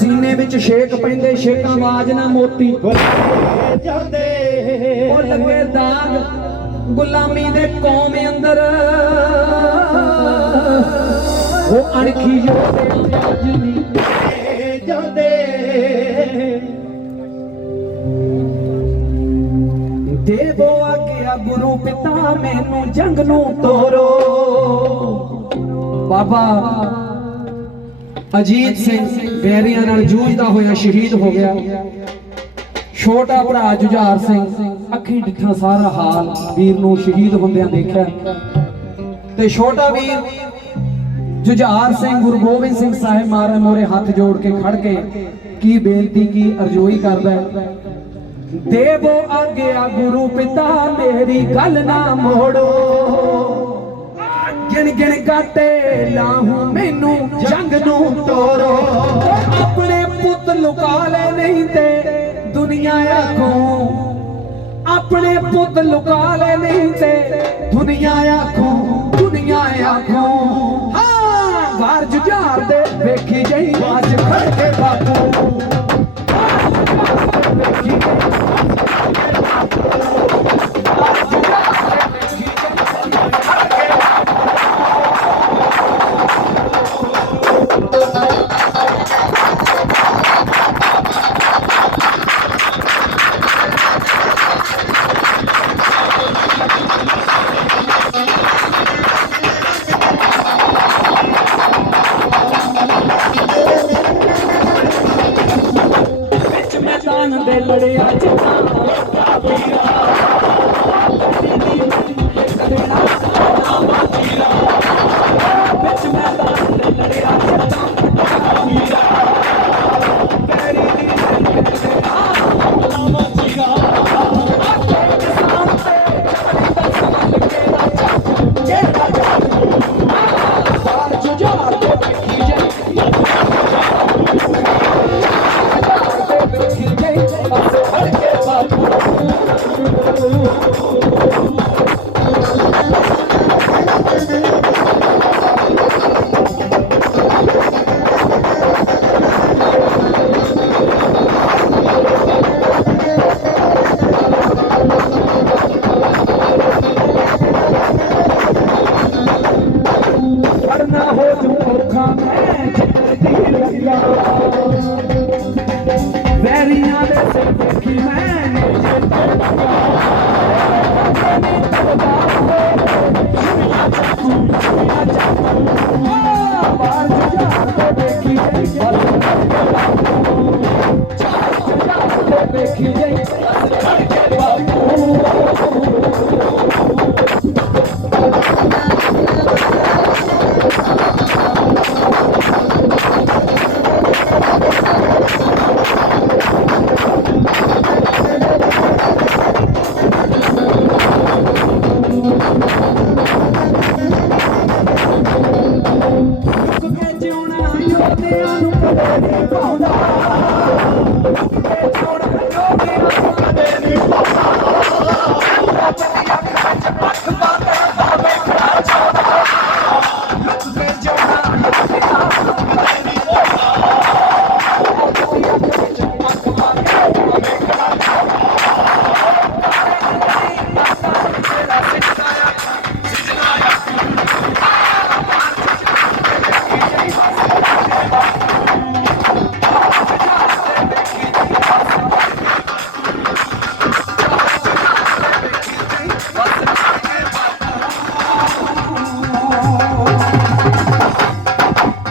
ਸੀਨੇ ਵਿੱਚ ਛੇਕ ਪੈਂਦੇ ਛੇਕਾਂ ਆਵਾਜ਼ ਨਾ ਮੋਤੀ। ਜਾਂਦੇ। ਉਹ ਲੱਗੇ ਦਾਗ ਗੁਲਾਮੀ ਦੇ ਕੌਮ ਅੰਦਰ। ਉਹ ਅਣਖੀ ਜੋਦੇ ਅੱਜ ਨਹੀਂ। ਜਾਂਦੇ। ਦੇਵੋ ਆਗਿਆ ਗੁਰੂ ਪਿਤਾ ਮੈਨੂੰ ਜੰਗ ਨੂੰ ਤੋਰੋ। ਬਾਬਾ ਅਜੀਤ ਸਿੰਘ ਵੈਰੀਆਂ ਨਾਲ ਜੂਝਦਾ ਹੋਇਆ ਸ਼ਹੀਦ ਹੋ ਗਿਆ। ਛੋਟਾ ਭਰਾ ਜੁਝਾਰ ਸਿੰਘ, ਅੱਖੀ ਡਿੱਠਾ ਸਾਰਾ ਹਾਲ ਵੀਰ ਨੂੰ ਸ਼ਹੀਦ ਹੁੰਦਿਆਂ ਦੇਖਿਆ। ਤੇ ਛੋਟਾ ਵੀਰ ਜੁਝਾਰ ਸਿੰਘ, ਗੁਰੂ ਗੋਬਿੰਦ ਸਿੰਘ ਸਾਹਿਬ ਮਾਰੇ ਮੋਰੇ ਹੱਥ ਜੋੜ ਕੇ ਖੜ ਕੇ ਕੀ ਬੇਨਤੀ, ਕੀ ਅਰਜ਼ੋਈ ਕਰਦਾ ਹੈ? ਦੇਵੋ ਆਗਿਆ ਗੁਰੂ ਪਿਤਾ, ਮੇਰੀ ਗੱਲ ਨਾ ਮੋੜੋ। ਗਿਣ ਗਿਣ ਗਾਟੇ ਲਾਹੂ ਮੈਨੂੰ ਜੰਗ ਨੂੰ ਤੋਰੋ। ਆਪਣੇ ਪੁੱਤ ਲੁਕਾ ਲੈ ਨਹੀਂ ਤੇ ਦੁਨੀਆ ਆਖੋ, ਆਪਣੇ ਪੁੱਤ ਲੁਕਾ ਲੈ ਨਹੀਂ ਤੇ बढ़िया ਵੈਰੀਆਂ ਦੇ ਸਿਰ ਦੇਖੀ ਮੈਂ